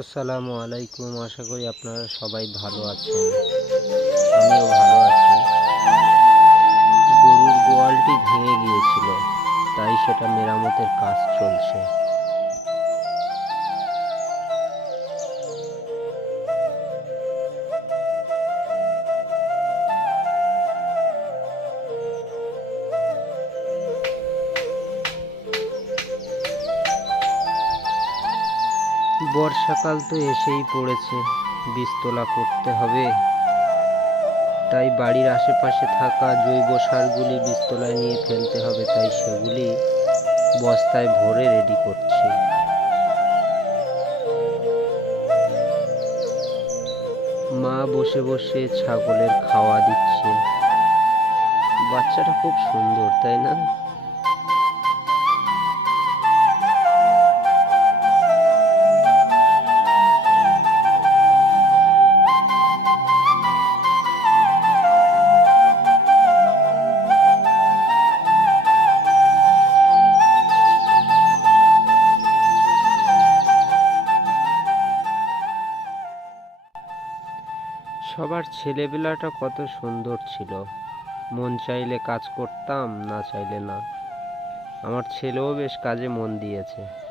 আসসালামু আলাইকুম, আশা করি আপনারা সবাই ভালো আছেন। আমিও ভালো আছি। গরুর গোয়ালটি ভেঙে গিয়েছিল, তাই সেটা মেরামতের কাজ চলছে। বর্ষাকাল তো এসেই পড়েছে বীজতলা করতে হবে। তাই বাড়ির আশেপাশে থাকা জৈব সারগুলি বীজতলায় নিয়ে ফেলতে হবে, তাই সেগুলি বস্তায় ভরে রেডি করছি। মা বসে বসে ছাগলের খাওয়া দিচ্ছে। বাচ্চাটা খুব সুন্দর, তাই না? সবার ছেলেবেলাটা কত সুন্দর ছিল। মন চাইলে কাজ করতাম, না চাইলে না। আমার ছেলেও বেশ কাজে মন দিয়েছে।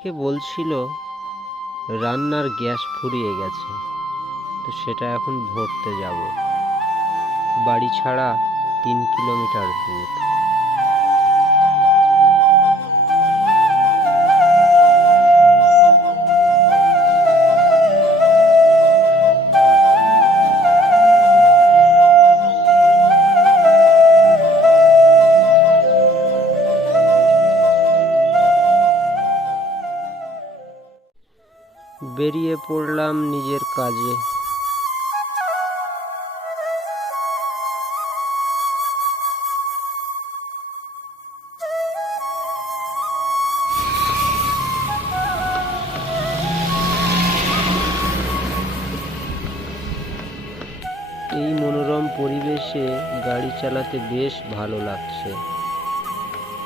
আমাকে বলছিল, রান্নার গ্যাস ফুরিয়ে গেছে, তো সেটা এখন ভরতে যাব। বাড়ি ছাড়া তিন কিলোমিটার দূর। বেরিয়ে পড়লাম নিজের কাজে। এই মনোরম পরিবেশে গাড়ি চালাতে বেশ ভালো লাগছে।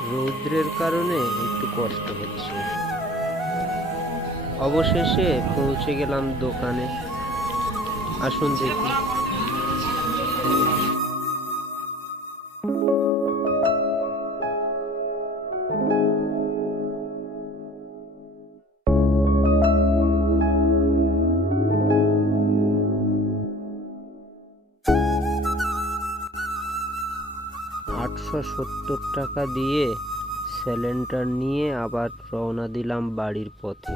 রৌদ্রের কারণে একটু কষ্ট হচ্ছে। অবশেষে পৌঁছে গেলাম দোকানে। আসুন দেখি। আটশো সত্তর টাকা দিয়ে সিলিন্ডার নিয়ে আবার রওনা দিলাম বাড়ির পথে।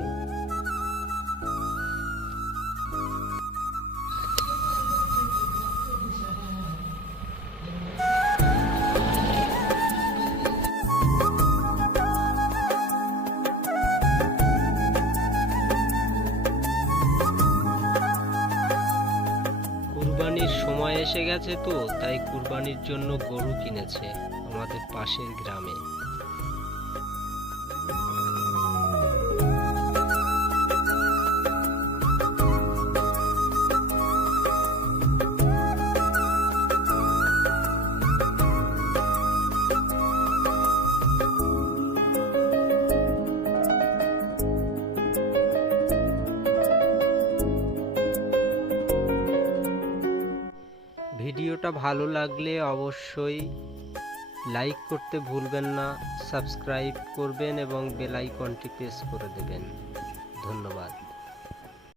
কুরবানির সময় এসে গেছে তো তাই কুরবানির জন্য গরু কিনেছে আমাদের পাশের গ্রামে। ভিডিওটা ভালো লাগলে অবশ্যই লাইক করতে ভুলবেন না, সাবস্ক্রাইব করবেন এবং বেল আইকনটি প্রেস করে দেবেন। ধন্যবাদ।